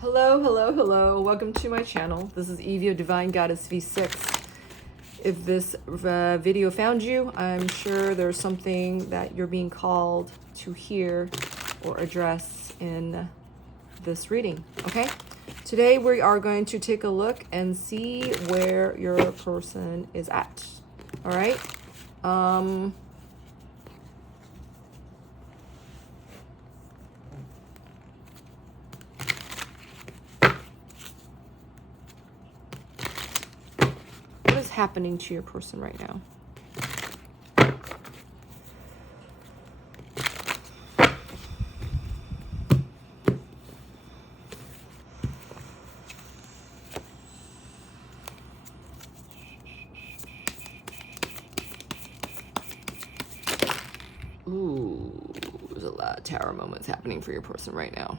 Hello, hello, hello. Welcome to my channel. This is Evie of Divine Goddess V6. If this video found you, I'm sure there's something that you're being called to hear or address in this reading, okay? Today we are going to take a look and see where your person is at, all right? What is happening to your person right now? Ooh, there's a lot of tower moments happening for your person right now.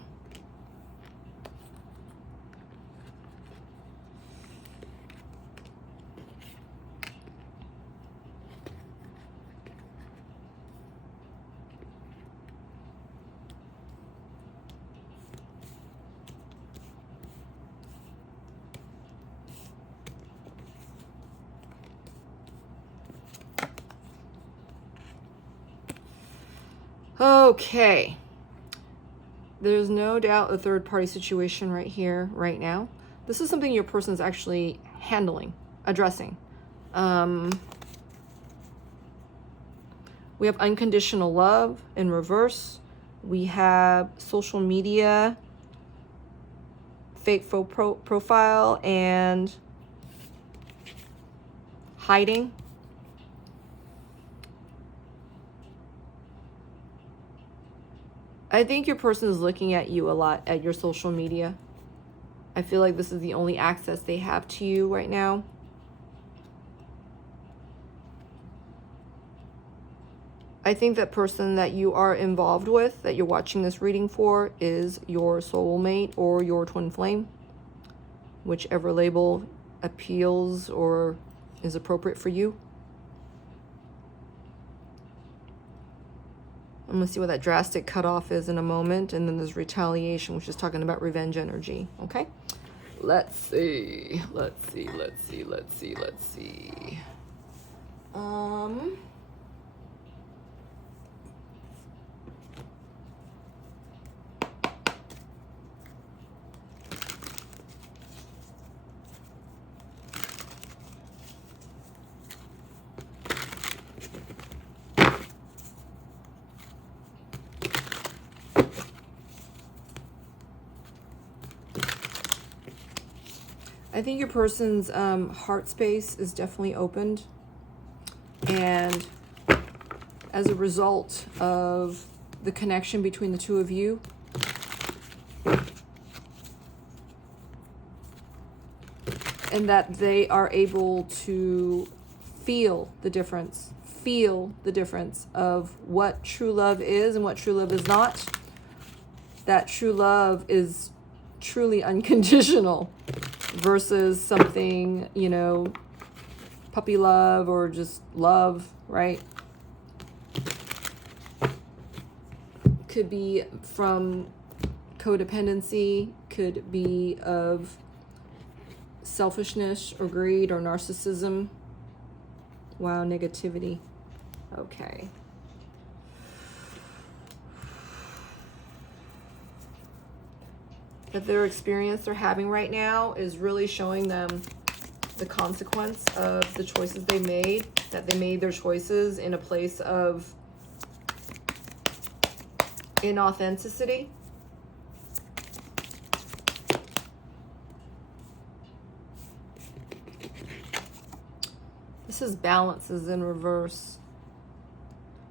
Okay, there's no doubt a third-party situation right here, right now. This is something your person is actually handling, addressing. We have unconditional love in reverse. We have social media, fake profile, and hiding. I think your person is looking at you a lot at your social media. I feel like this is the only access they have to you right now. I think that person that you are involved with, that you're watching this reading for, is your soulmate or your twin flame, whichever label appeals or is appropriate for you. I'm going to see what that drastic cutoff is in a moment. And then there's retaliation, which is talking about revenge energy. Okay? Let's see. Let's see. I think your person's heart space is definitely opened. And as a result of the connection between the two of you, and that they are able to feel the difference of what true love is and what true love is not. That true love is truly unconditional versus something, you know, puppy love or just love, right? Could be from codependency, could be of selfishness or greed or narcissism. Wow, negativity. Okay. That their experience they're having right now is really showing them the consequence of the choices they made, that they made their choices in a place of inauthenticity. This is balances in reverse.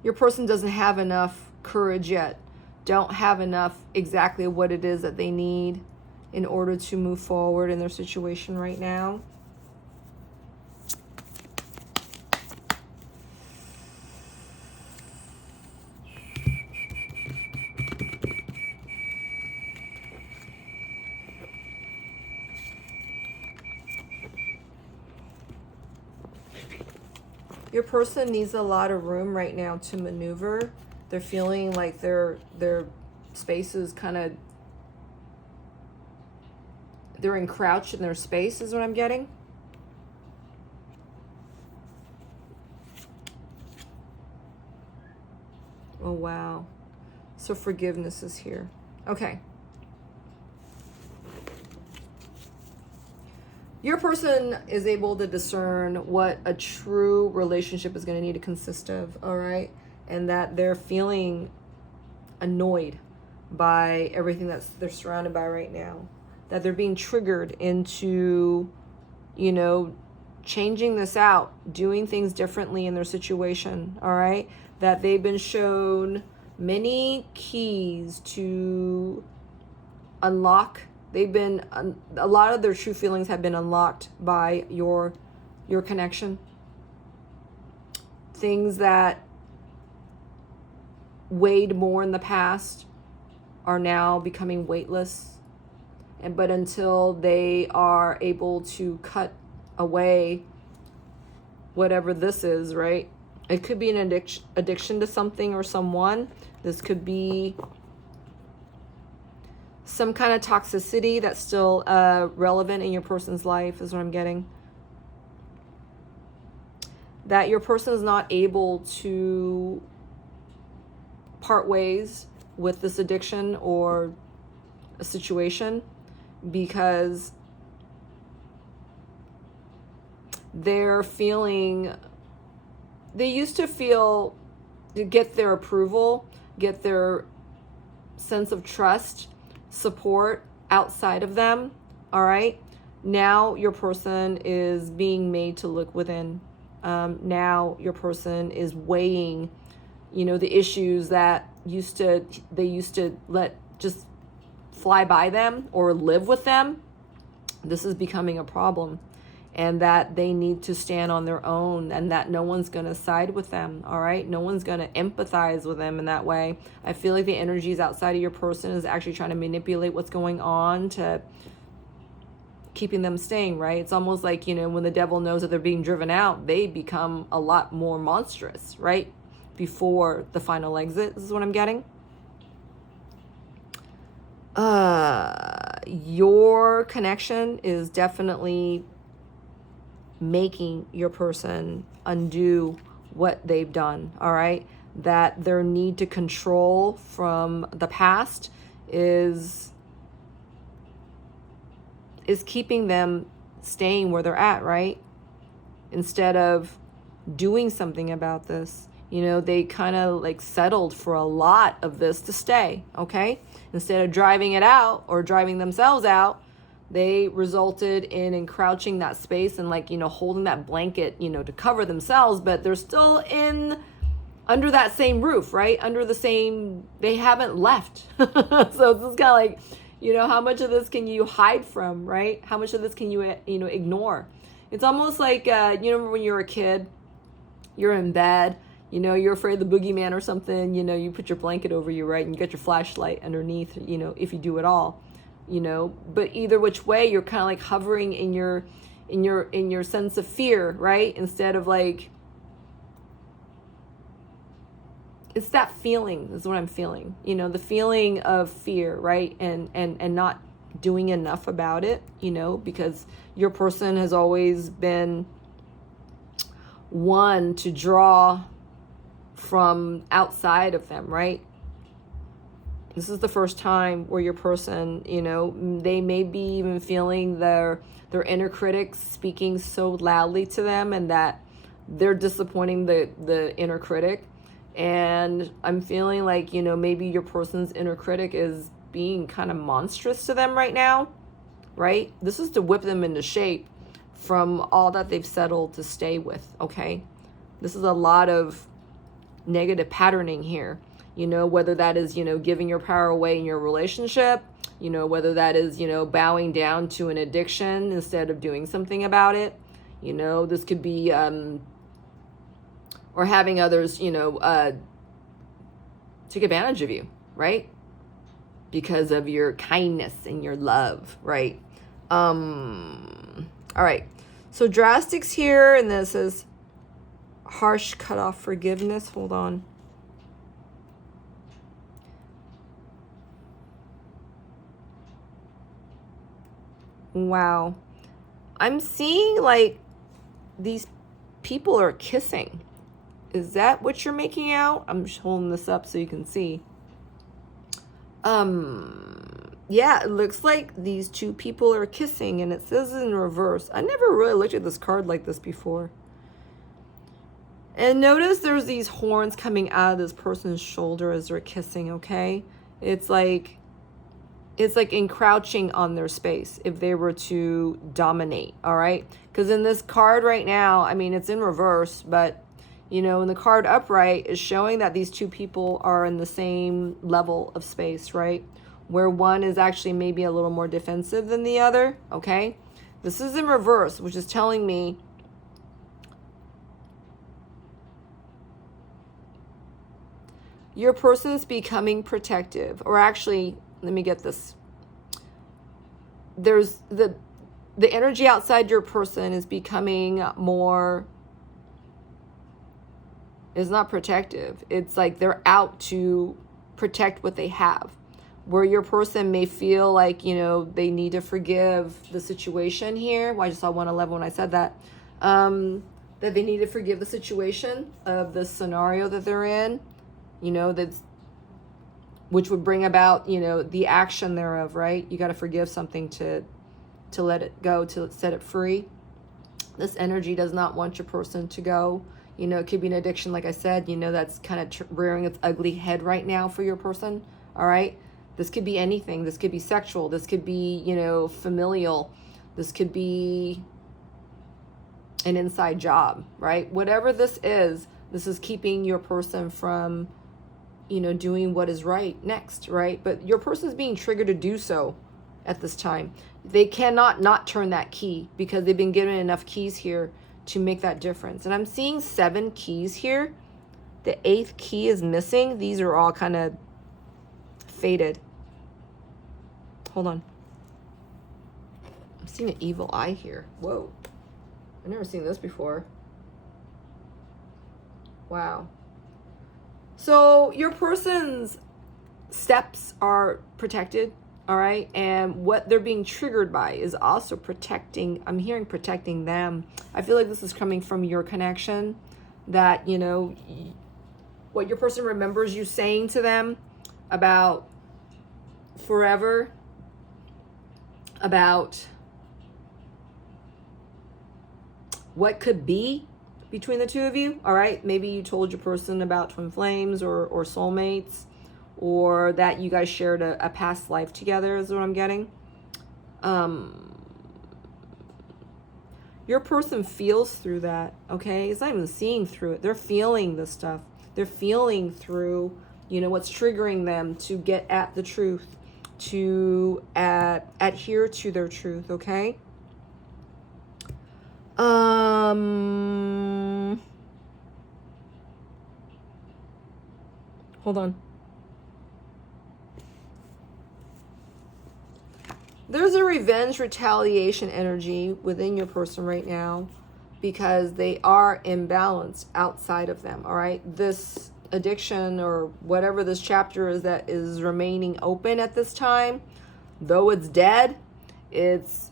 Your person doesn't have enough courage yet. Don't have enough exactly what it is that they need in order to move forward in their situation right now. Your person needs a lot of room right now to maneuver. They're feeling like their space is kind of they're encroached in their space is what I'm getting. Oh, wow. So forgiveness is here. Okay. Your person is able to discern what a true relationship is going to need to consist of, all right? And that they're feeling annoyed by everything they're surrounded by right now. That they're being triggered into, you know, changing this out, doing things differently in their situation, all right? That they've been shown many keys to unlock. They've been, a lot of their true feelings have been unlocked by your connection. Things that weighed more in the past are now becoming weightless. But until they are able to cut away whatever this is, right? It could be an addiction to something or someone. This could be some kind of toxicity that's still relevant in your person's life is what I'm getting. That your person is not able to part ways with this addiction or a situation because they're feeling, they used to feel, to get their approval, get their sense of trust, support outside of them, all right? Now your person is being made to look within. Now your person is weighing, you know, the issues that they used to let just fly by them or live with them. This is becoming a problem, and that they need to stand on their own, and that no one's going to side with them, all right? No one's going to empathize with them in that way. I feel like the energies outside of your person is actually trying to manipulate what's going on to keeping them staying, right? It's almost like, you know, when the devil knows that they're being driven out, they become a lot more monstrous, right? Before the final exit, this is what I'm getting. Your connection is definitely making your person undo what they've done, all right? That their need to control from the past is keeping them staying where they're at, right? Instead of doing something about this. You know, they kind of like settled for a lot of this to stay, okay? Instead of driving it out or driving themselves out, they resulted in encroaching that space and, like, you know, holding that blanket, you know, to cover themselves, but they're still under that same roof, right? Under the same, they haven't left. So this is kind of like, you know, how much of this can you hide from, right? How much of this can you, you know, ignore? It's almost like, you remember when you were a kid, you're in bed, you know, you're afraid of the boogeyman or something, you know, you put your blanket over you, right? And you got your flashlight underneath, you know, if you do it all, you know, but either which way, you're kind of like hovering in your sense of fear, right? Instead of like, it's that feeling is what I'm feeling, you know, the feeling of fear, right? And not doing enough about it, you know, because your person has always been one to draw from outside of them, right? This is the first time where your person, you know, they may be even feeling their inner critic speaking so loudly to them, and that they're disappointing the inner critic. And I'm feeling like, you know, maybe your person's inner critic is being kind of monstrous to them right now, right? This is to whip them into shape from all that they've settled to stay with, okay? This is a lot of negative patterning here, you know, whether that is, you know, giving your power away in your relationship, you know, whether that is, you know, bowing down to an addiction instead of doing something about it, you know, this could be, or having others, you know, take advantage of you, right? Because of your kindness and your love, right? All right. So drastics here, and this is harsh cutoff forgiveness. Hold on. Wow. I'm seeing like these people are kissing. Is that what you're making out? I'm just holding this up so you can see. Yeah, it looks like these two people are kissing, and it says in reverse. I never really looked at this card like this before. And notice there's these horns coming out of this person's shoulder as they're kissing, okay? It's like encroaching on their space if they were to dominate, all right? Because in this card right now, I mean, it's in reverse, but, you know, in the card upright is showing that these two people are in the same level of space, right? Where one is actually maybe a little more defensive than the other, okay? This is in reverse, which is telling me your person's becoming protective. Or actually, let me get this. There's the energy outside your person is becoming more, is not protective. It's like they're out to protect what they have. Where your person may feel like, you know, they need to forgive the situation here. Well, I just saw 111 when I said that. That they need to forgive the situation of the scenario that they're in. You know, which would bring about, you know, the action thereof, right? You got to forgive something to let it go, to set it free. This energy does not want your person to go. You know, it could be an addiction, like I said, you know, that's kind of rearing its ugly head right now for your person, all right? This could be anything. This could be sexual. This could be, you know, familial. This could be an inside job, right? Whatever this is keeping your person from, you know, doing what is right next, right? But your person's being triggered to do so at this time. They cannot not turn that key because they've been given enough keys here to make that difference. And I'm seeing 7 keys here. The 8th key is missing. These are all kind of faded. Hold on. I'm seeing an evil eye here. Whoa. I've never seen this before. Wow. So your person's steps are protected, all right? And what they're being triggered by is also protecting, I'm hearing protecting them. I feel like this is coming from your connection, that, you know, what your person remembers you saying to them about forever, about what could be between the two of you, all right? Maybe you told your person about twin flames or soulmates, or that you guys shared a past life together is what I'm getting. Your person feels through that, okay? It's not even seeing through it. They're feeling this stuff. They're feeling through, you know, what's triggering them to get at the truth, to adhere to their truth, okay? Hold on. There's a revenge retaliation energy within your person right now because they are imbalanced outside of them, all right? This addiction or whatever this chapter is that is remaining open at this time, though it's dead, it's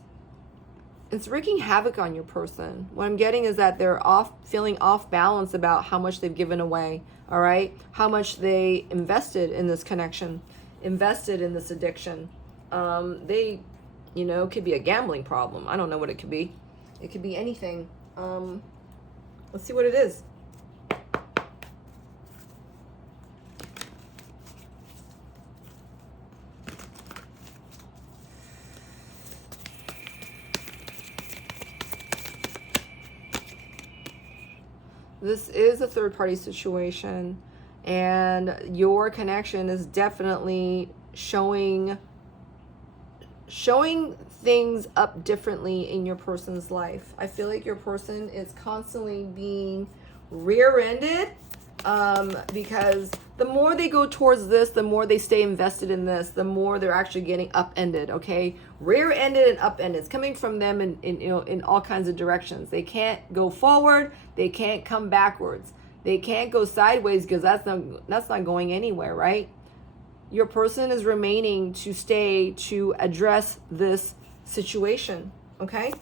wreaking havoc on your person. What I'm getting is that they're feeling off balance about how much they've given away, all right? How much they invested in this connection, invested in this addiction. They, you know, could be a gambling problem. I don't know what it could be. It could be anything. Let's see what it is. This is a third-party situation, and your connection is definitely showing things up differently in your person's life. I feel like your person is constantly being rear-ended because the more they go towards this, the more they stay invested in this, the more they're actually getting upended, okay? Rear-ended and upended. It's coming from them in all kinds of directions. They can't go forward. They can't come backwards. They can't go sideways because that's not going anywhere, right? Your person is remaining to stay to address this situation, okay?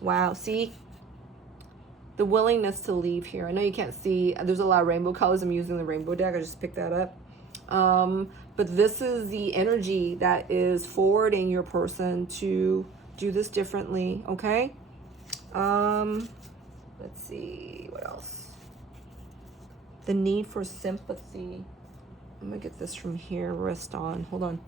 Wow, see? The willingness to leave here. I know you can't see, there's a lot of rainbow colors. I'm using the rainbow deck. I just picked that up. But this is the energy that is forwarding your person to do this differently, okay? Let's see, what else? The need for sympathy. I'm gonna get this from here, rest on, hold on.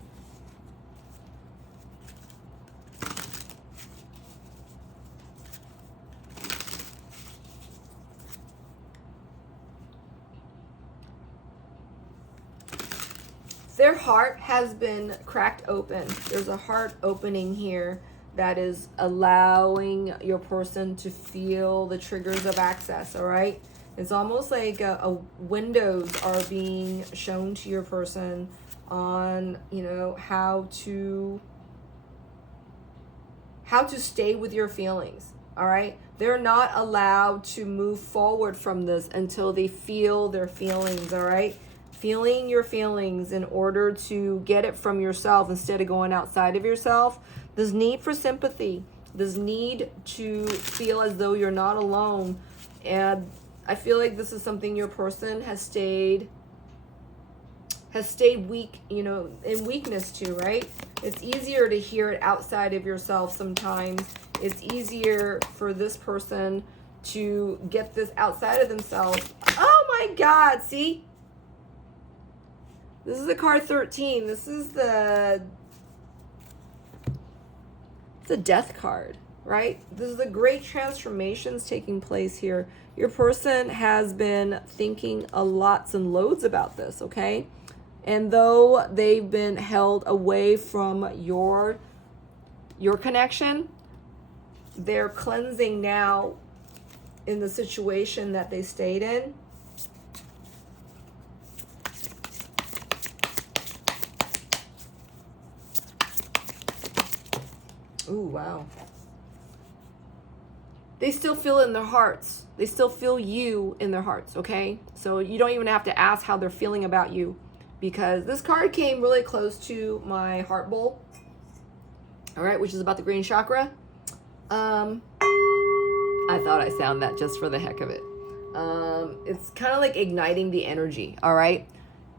Their heart has been cracked open. There's a heart opening here that is allowing your person to feel the triggers of access, all right? It's almost like windows are being shown to your person on, you know, how to stay with your feelings, all right? They're not allowed to move forward from this until they feel their feelings, all right? Feeling your feelings in order to get it from yourself instead of going outside of yourself. This need for sympathy, this need to feel as though you're not alone. And I feel like this is something your person has stayed weak, you know, in weakness to, right? It's easier to hear it outside of yourself sometimes. It's easier for this person to get this outside of themselves. Oh my God, see? This is the card 13. This is the death card, right? This is the great transformations taking place here. Your person has been thinking a lots and loads about this, okay? And though they've been held away from your connection, they're cleansing now in the situation that they stayed in. Ooh, wow. They still feel it in their hearts. They still feel you in their hearts, okay? So you don't even have to ask how they're feeling about you, because this card came really close to my heart bowl, all right, which is about the green chakra. I thought I sound that just for the heck of it. It's kind of like igniting the energy, all right?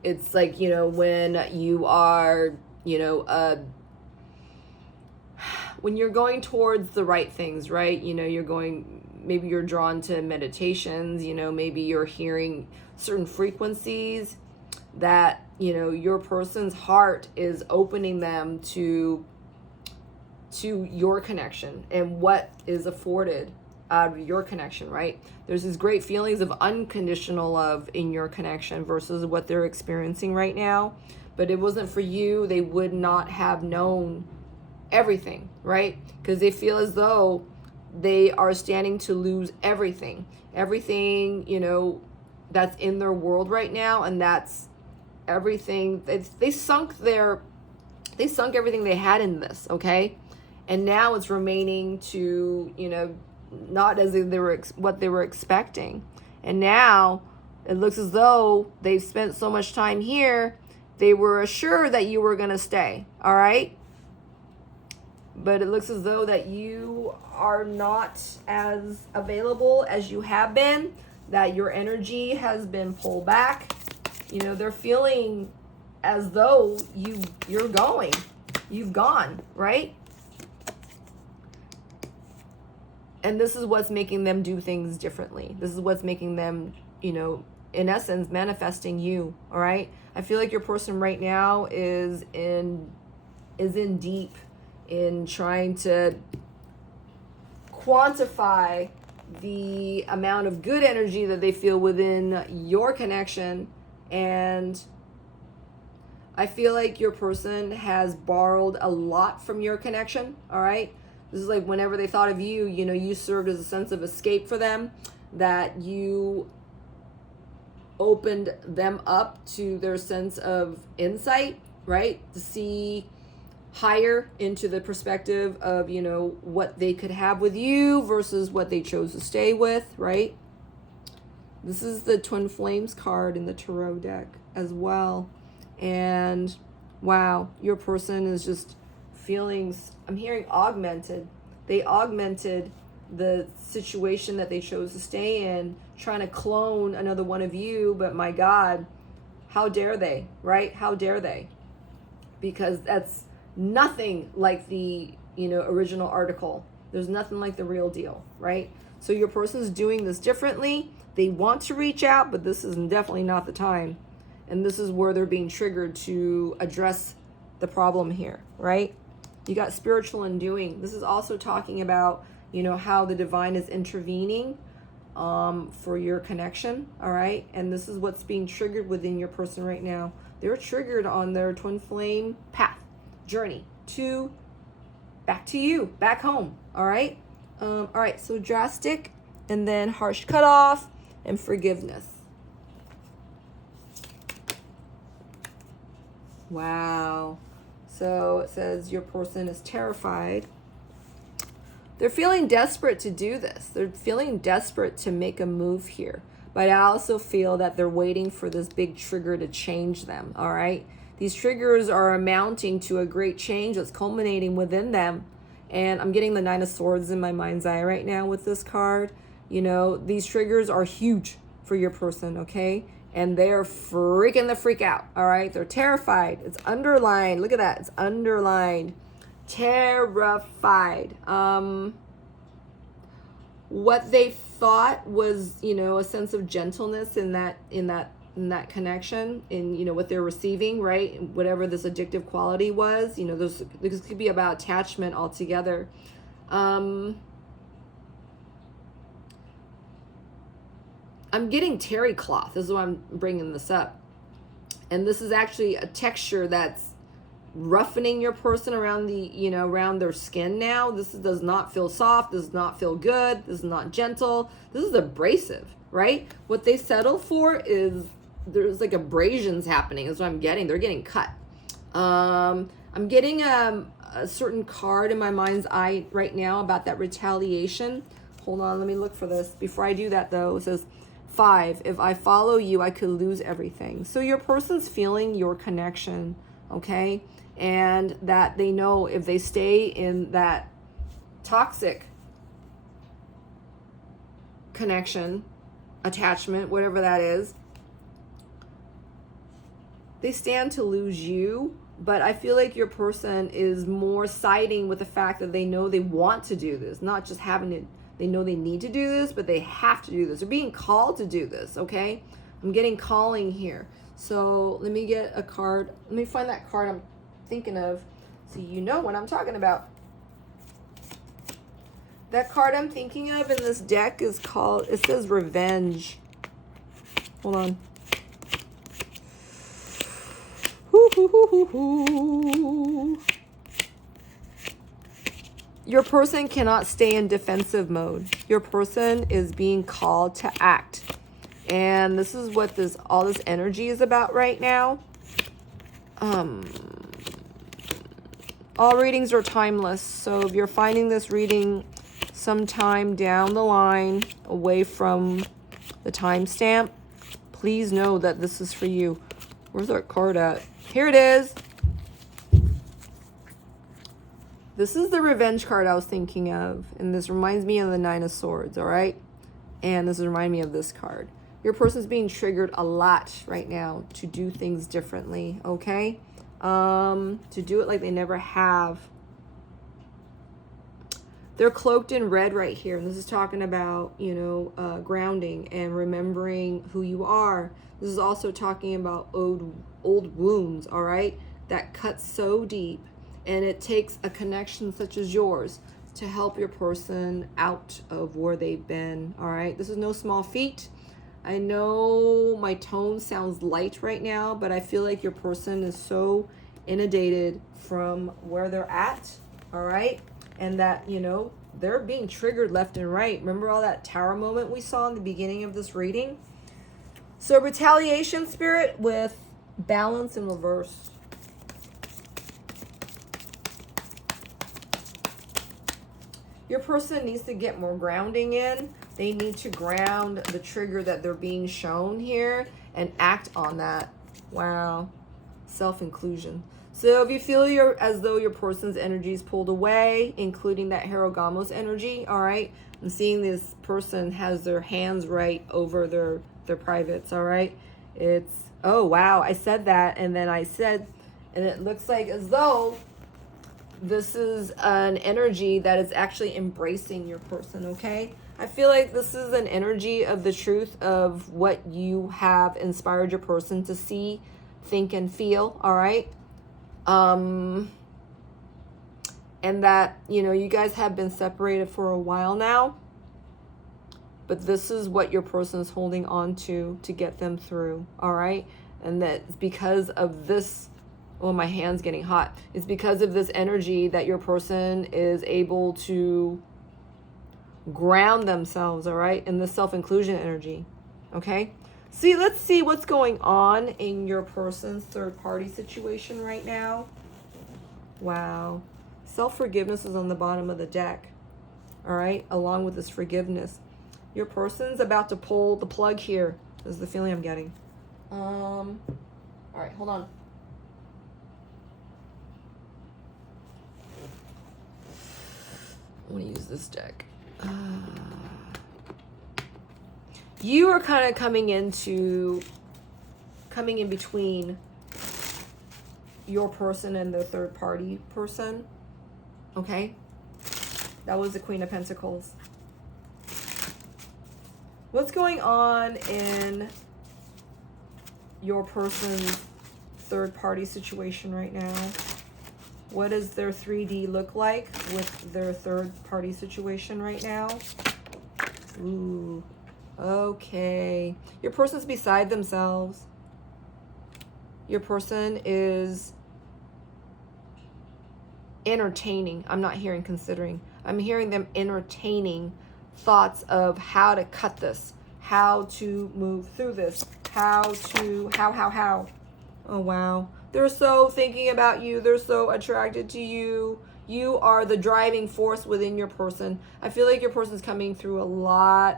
It's like, you know, when you are, you know, when you're going towards the right things, right? You know, maybe you're drawn to meditations, you know, maybe you're hearing certain frequencies that, you know, your person's heart is opening them to your connection and what is afforded out of your connection, right? There's these great feelings of unconditional love in your connection versus what they're experiencing right now. But it wasn't for you, they would not have known everything, right? Because they feel as though they are standing to lose everything, you know, that's in their world right now. And that's everything. They sunk everything they had in this, okay? And now it's remaining to, you know, not as if they were what they were expecting. And now it looks as though they've spent so much time here, they were assured that you were going to stay, all right? But it looks as though that you are not as available as you have been, that your energy has been pulled back. You know, they're feeling as though you've gone, right? And this is what's making them do things differently. This is what's making them, you know, in essence, manifesting you, all right? I feel like your person right now is in deep in trying to quantify the amount of good energy that they feel within your connection. And I feel like your person has borrowed a lot from your connection, all right? This is like whenever they thought of you, you know, you served as a sense of escape for them, that you opened them up to their sense of insight, right? To see higher into the perspective of, you know, what they could have with you versus what they chose to stay with, right? This is the Twin Flames card in the Tarot deck as well. And Wow, your person is just feeling, I'm hearing augmented. They augmented the situation that they chose to stay in, trying to clone another one of you, but my God, how dare they, right? How dare they? Because that's nothing like the, original article. There's nothing like the real deal, right? So your person's doing this differently. They want to reach out, but this is definitely not the time. And this is where they're being triggered to address the problem here, right? You got spiritual undoing. This is also talking about, how the divine is intervening for your connection, all right? And this is what's being triggered within your person right now. They're triggered on their twin flame path, journey to back to you, back home, all right? All right, so drastic, and then harsh cutoff, and forgiveness. Wow. So it says your person is terrified. They're feeling desperate to do this. They're feeling desperate to make a move here. But I also feel that they're waiting for this big trigger to change them, all right? These triggers are amounting to a great change that's culminating within them. And I'm getting the Nine of Swords in my mind's eye right now with this card. These triggers are huge for your person, okay? And they're freaking the freak out, all right? They're terrified. It's underlined. Look at that. It's underlined. Terrified. What they thought was, a sense of gentleness in that connection, in what they're receiving, right? Whatever this addictive quality was, this could be about attachment altogether. I'm getting terry cloth. This is why I'm bringing this up. And this is actually a texture that's roughening your person around the, around their skin now. This does not feel soft. This does not feel good. This is not gentle. This is abrasive, right? What they settle for is there's like abrasions happening. Is what I'm getting. They're getting cut. I'm getting a certain card in my mind's eye right now about that retaliation. Hold on. Let me look for this. Before I do that, though, it says, 5, if I follow you, I could lose everything. So your person's feeling your connection, okay? And that they know if they stay in that toxic connection, attachment, whatever that is, they stand to lose you. But I feel like your person is more siding with the fact that they know they want to do this, not just having it. They know they need to do this, but they have to do this. They're being called to do this, okay? I'm getting calling here. So let me get a card. Let me find that card I'm thinking of so you know what I'm talking about. That card I'm thinking of in this deck is called, it says Revenge. Hold on. Your person cannot stay in defensive mode. Your person is being called to act. And this is what all this energy is about right now. All readings are timeless. So if you're finding this reading sometime down the line, away from the timestamp, please know that this is for you. Where's that card at? Here it is. This is the revenge card I was thinking of. And this reminds me of the Nine of Swords, all right? And this reminds me of this card. Your person's being triggered a lot right now to do things differently, okay? To do it like they never have. They're cloaked in red right here. And this is talking about, grounding and remembering who you are. This is also talking about old wounds, all right? That cut so deep. And it takes a connection such as yours to help your person out of where they've been, all right? This is no small feat. I know my tone sounds light right now, but I feel like your person is so inundated from where they're at, all right? And that, they're being triggered left and right. Remember all that tower moment we saw in the beginning of this reading? So retaliation spirit with balance in reverse. Your person needs to get more grounding in. They need to ground the trigger that they're being shown here and act on that. Wow. Self-inclusion. So if you feel as though your person's energy is pulled away, including that Herogamos energy, all right? I'm seeing this person has their hands right over their privates, all right? It's, oh, wow, I said that, and then I said, and it looks like as though this is an energy that is actually embracing your person, okay? I feel like this is an energy of the truth of what you have inspired your person to see, think, and feel, all right? And that, you know, you guys have been separated for a while now, but this is what your person's holding on to get them through, all right? And that's because of this, oh, my hand's getting hot. It's because of this energy that your person is able to ground themselves, all right, in the self-inclusion energy, okay? See, let's see what's going on in your person's third-party situation right now. Wow. Self-forgiveness is on the bottom of the deck, all right, along with this forgiveness. Your person's about to pull the plug here. This is the feeling I'm getting. All right, hold on. I want to use this deck. You are kind of coming in between your person and the third party person. Okay? That was the Queen of Pentacles. What's going on in your person's third party situation right now? What does their 3D look like with their third party situation right now? Ooh. Okay. Your person's beside themselves. Your person is entertaining. I'm not hearing considering. I'm hearing them entertaining thoughts of how to cut this, how to move through this, how. Oh, wow. They're so thinking about you. They're so attracted to you. You are the driving force within your person. I feel like your person's coming through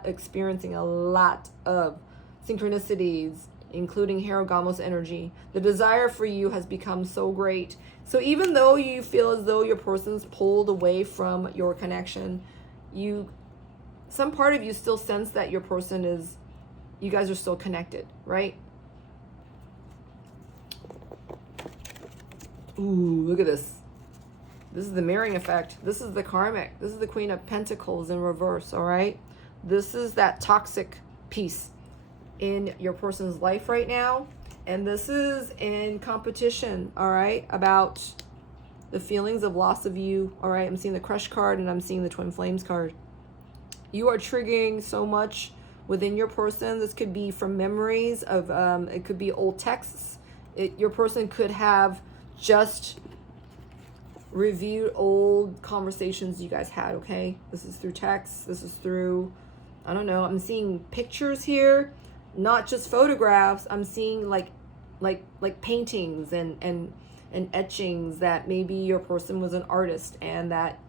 experiencing a lot of synchronicities, including Herogamos energy. The desire for you has become so great. So even though you feel as though your person's pulled away from your connection, some part of you still sense that your person you guys are still connected, right? Ooh, look at this. This is the mirroring effect. This is the karmic. This is the Queen of Pentacles in reverse, all right? This is that toxic piece in your person's life right now. And this is in competition, all right, about the feelings of loss of you, all right? I'm seeing the Crush card and I'm seeing the Twin Flames card. You are triggering so much within your person. This could be from memories of, it could be old texts. Your person could have just reviewed old conversations you guys had, okay? This is through text. This is through, I don't know, I'm seeing pictures here, not just photographs. I'm seeing like paintings and etchings that maybe your person was an artist, and that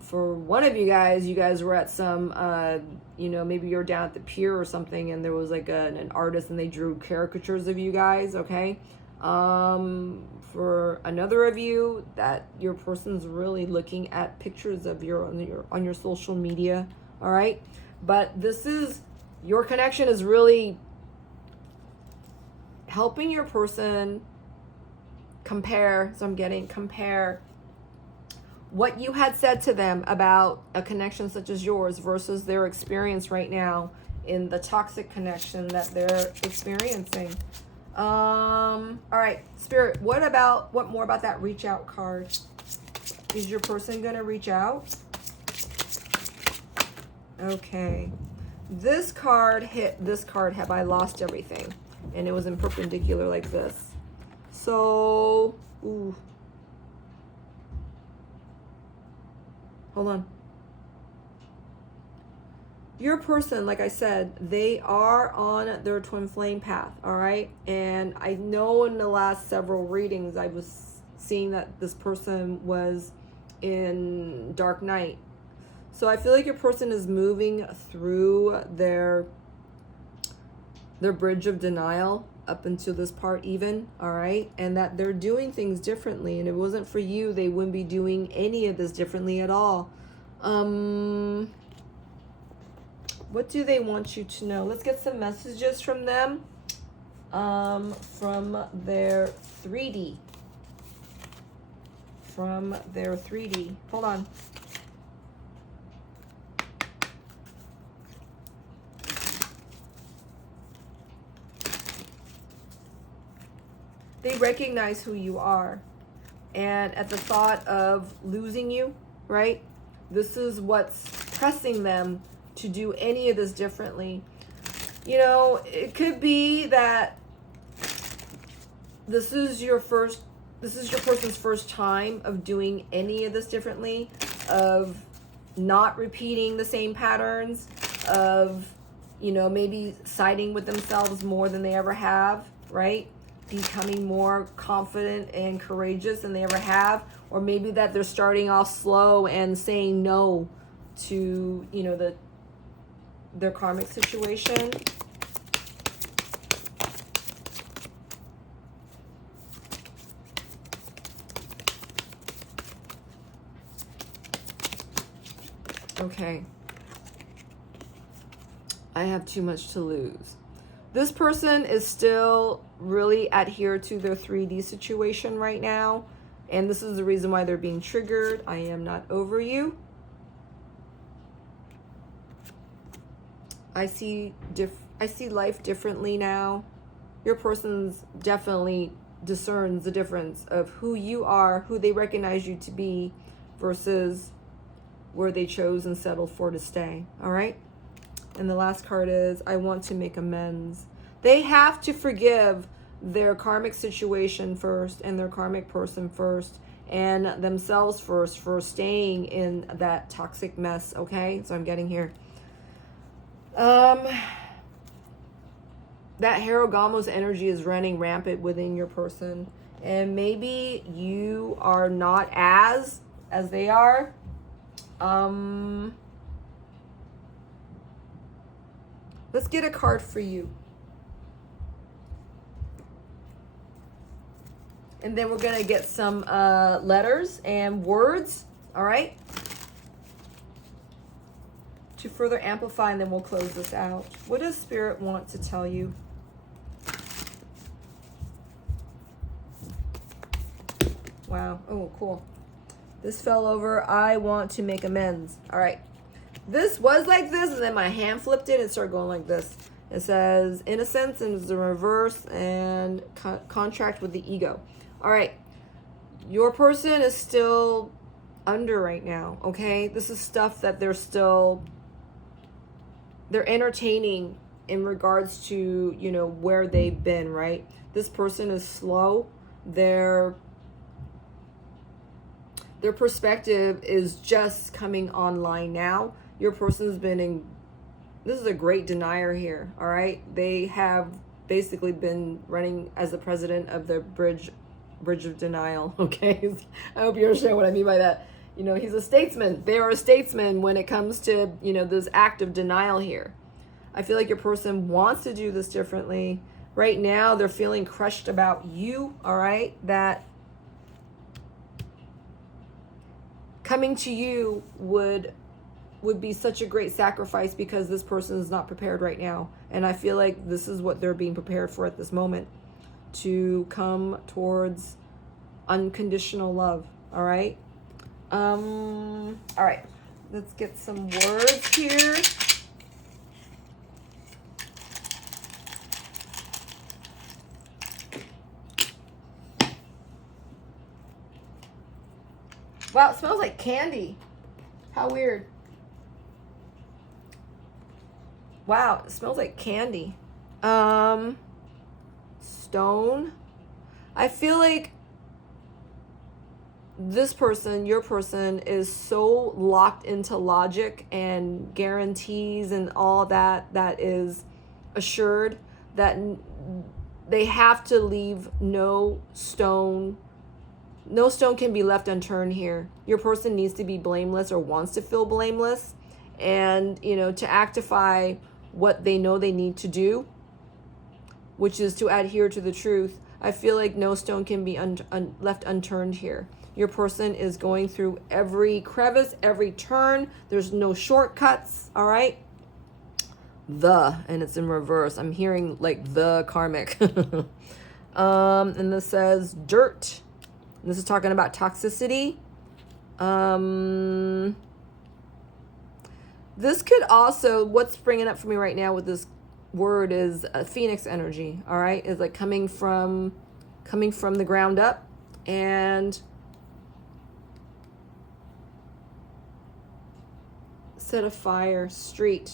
for one of you guys were at some, maybe you're down at the pier or something, and there was like an artist and they drew caricatures of you guys, okay? For another of you, that your person's really looking at pictures of on your social media, all right? But this is, your connection is really helping your person compare. So I'm getting compare what you had said to them about a connection such as yours versus their experience right now in the toxic connection that they're experiencing. All right, Spirit, what more about that reach out card? Is your person going to reach out? Okay. This card hit this card, have I lost everything? And it was in perpendicular like this. So, ooh. Hold on. Your person, like I said, they are on their twin flame path, all right? And I know in the last several readings, I was seeing that this person was in dark night. So I feel like your person is moving through their bridge of denial, up until this part even, all right? And that they're doing things differently. And if it wasn't for you, they wouldn't be doing any of this differently at all. What do they want you to know? Let's get some messages from them. From their 3D. From their 3D. Hold on. They recognize who you are. And at the thought of losing you, right? This is what's pressing them to do any of this differently. You know, it could be that this is your person's first time of doing any of this differently, of not repeating the same patterns, of, you know, maybe siding with themselves more than they ever have, right? Becoming more confident and courageous than they ever have, or maybe that they're starting off slow and saying no to, you know, their karmic situation. Okay. I have too much to lose. This person is still really adhered to their 3D situation right now. And this is the reason why they're being triggered. I am not over you. I see life differently now. Your person's definitely discerns the difference of who you are, who they recognize you to be, versus where they chose and settled for to stay. All right? And the last card is, I want to make amends. They have to forgive their karmic situation first, and their karmic person first, and themselves first for staying in that toxic mess. Okay? So I'm getting here. That Hierogamos energy is running rampant within your person. And maybe you are not as they are. Let's get a card for you. And then we're going to get some letters and words, all right? To further amplify, and then we'll close this out. What does Spirit want to tell you? Wow. Oh, cool. This fell over. I want to make amends. All right. This was like this, and then my hand flipped it and started going like this. It says innocence and the reverse, and contract with the ego. All right. Your person is still under right now, okay? This is stuff that they're entertaining in regards to, you know, where they've been, right? This person is slow. Their perspective is just coming online now. Your person's been in, this is a great denier here, all right? They have basically been running as the president of the bridge of denial, okay? I hope you understand what I mean by that. You know, he's a statesman. They are a statesman when it comes to, you know, this act of denial here. I feel like your person wants to do this differently. Right now, they're feeling crushed about you, all right? That coming to you would be such a great sacrifice, because this person is not prepared right now. And I feel like this is what they're being prepared for at this moment, to come towards unconditional love, all right? All right, let's get some words here. Wow, it smells like candy. How weird. Wow, it smells like candy. Stone. I feel like this person, your person, is so locked into logic and guarantees and all that is assured, that they have to leave no stone can be left unturned here. Your person needs to be blameless, or wants to feel blameless, and, you know, to actify what they know they need to do. which is to adhere to the truth. I feel like no stone can be left unturned here. Your person is going through every crevice, every turn. There's no shortcuts, all right? And it's in reverse. I'm hearing like the karmic. And this says dirt. This is talking about toxicity. This could also, what's bringing up for me right now with this word is phoenix energy, all right? Is like coming from the ground up, and set a fire, street.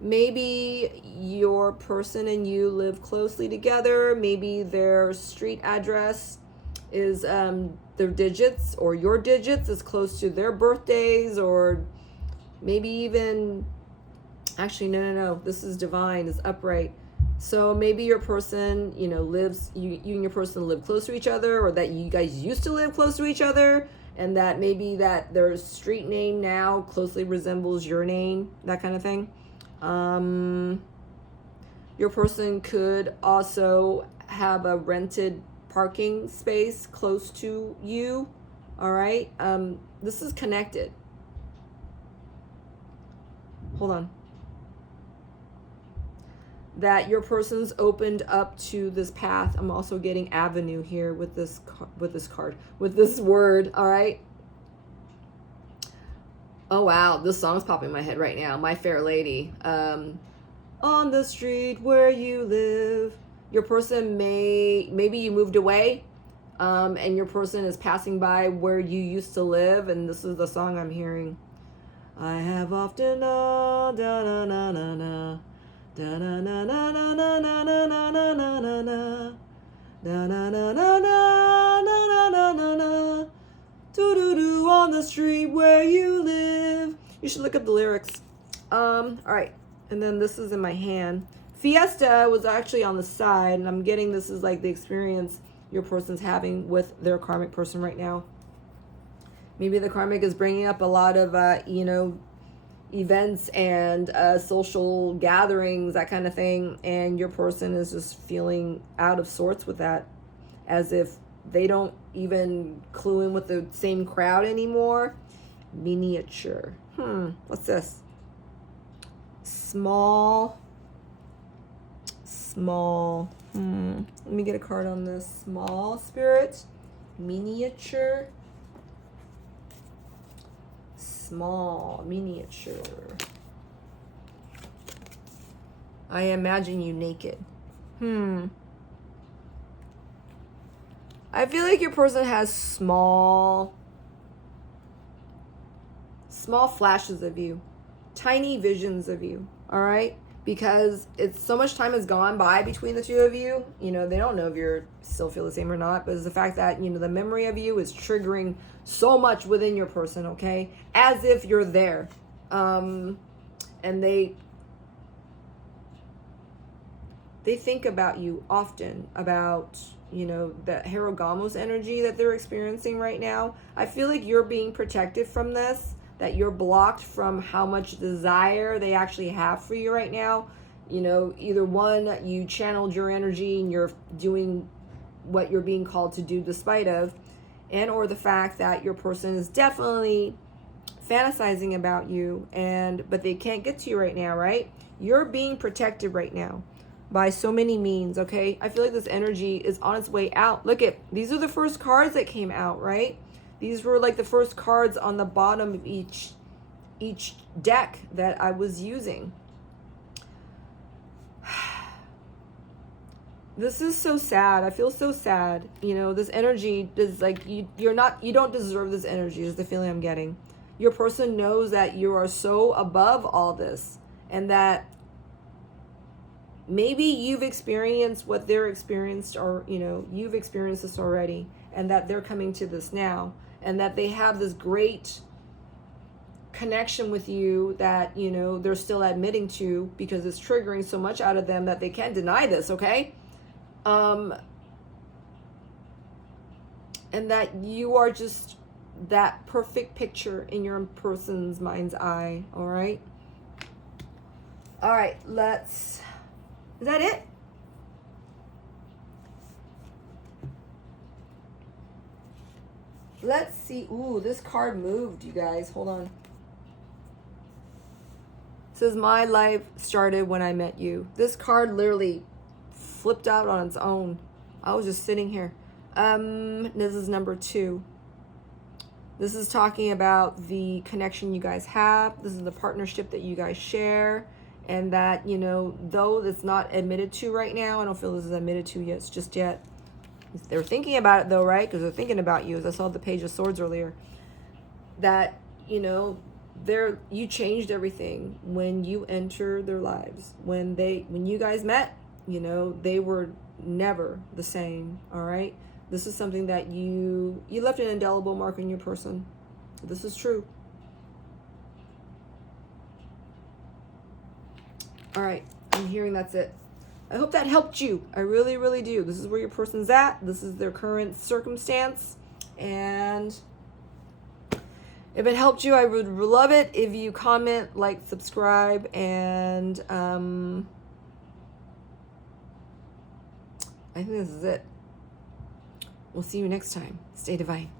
Maybe your person and you live closely together. Maybe their street address is their digits, or your digits is close to their birthdays, or maybe even, actually, no, this is divine, is upright. So maybe your person, lives, you and your person live close to each other, or that you guys used to live close to each other, and that maybe that their street name now closely resembles your name, that kind of thing. Your person could also have a rented parking space close to you, all right? This is connected. Hold on. That your person's opened up to this path. I'm also getting avenue here with this word, all right? Oh wow, this song's popping in my head right now. My Fair Lady. On the street where you live. Your person maybe you moved away, and your person is passing by where you used to live, and this is the song I'm hearing. I have often da na na na na da na na na na na na na na na na na da na na na na na na na na do on the street where you live. You should look up the lyrics. All right, and then this is in my hand. Fiesta was actually on the side, and I'm getting this is like the experience your person's having with their karmic person right now. Maybe the karmic is bringing up a lot of, events and social gatherings, that kind of thing, and your person is just feeling out of sorts with that, as if they don't even clue in with the same crowd anymore. Miniature. What's this? Small. Let me get a card on this. Small spirit. Miniature. Small. Miniature. I imagine you naked. I feel like your person has small flashes of you, tiny visions of you, all right? Because it's so much time has gone by between the two of you. They don't know if you still feel the same or not, but it's the fact that, the memory of you is triggering so much within your person, okay? As if you're there. And they think about you often, about, that Herogamos energy that they're experiencing right now. I feel like you're being protected from this, that you're blocked from how much desire they actually have for you right now. Either one, you channeled your energy and you're doing what you're being called to do despite of, and or the fact that your person is definitely fantasizing about you, but they can't get to you right now, right? You're being protected right now by so many means, okay? I feel like this energy is on its way out. Look these are the first cards that came out, right? These were like the first cards on the bottom of each deck that I was using. This is so sad. I feel so sad. This energy is like, you don't deserve this energy is the feeling I'm getting. Your person knows that you are so above all this, and that maybe you've experienced what they're experienced, or, you've experienced this already, and that they're coming to this now, and that they have this great connection with you that, they're still admitting to, because it's triggering so much out of them that they can't deny this, okay? And that you are just that perfect picture in your person's mind's eye, all right? All right, is that it? Let's see. Ooh, this card moved, you guys. Hold on. It says, my life started when I met you. This card literally flipped out on its own. I was just sitting here. This is number 2. This is talking about the connection you guys have. This is the partnership that you guys share. And that, you know, though it's not admitted to right now, I don't feel this is admitted to yet, just yet. They're thinking about it though, right? Because they're thinking about you, as I saw the Page of Swords earlier. That, you know, you changed everything when you entered their lives. When you guys met, you know, they were never the same, all right? This is something that you left an indelible mark on your person. This is true. All right, I'm hearing that's it. I hope that helped you. I really, really do. This is where your person's at. This is their current circumstance. And if it helped you, I would love it if you comment, like, subscribe, and I think this is it. We'll see you next time. Stay divine.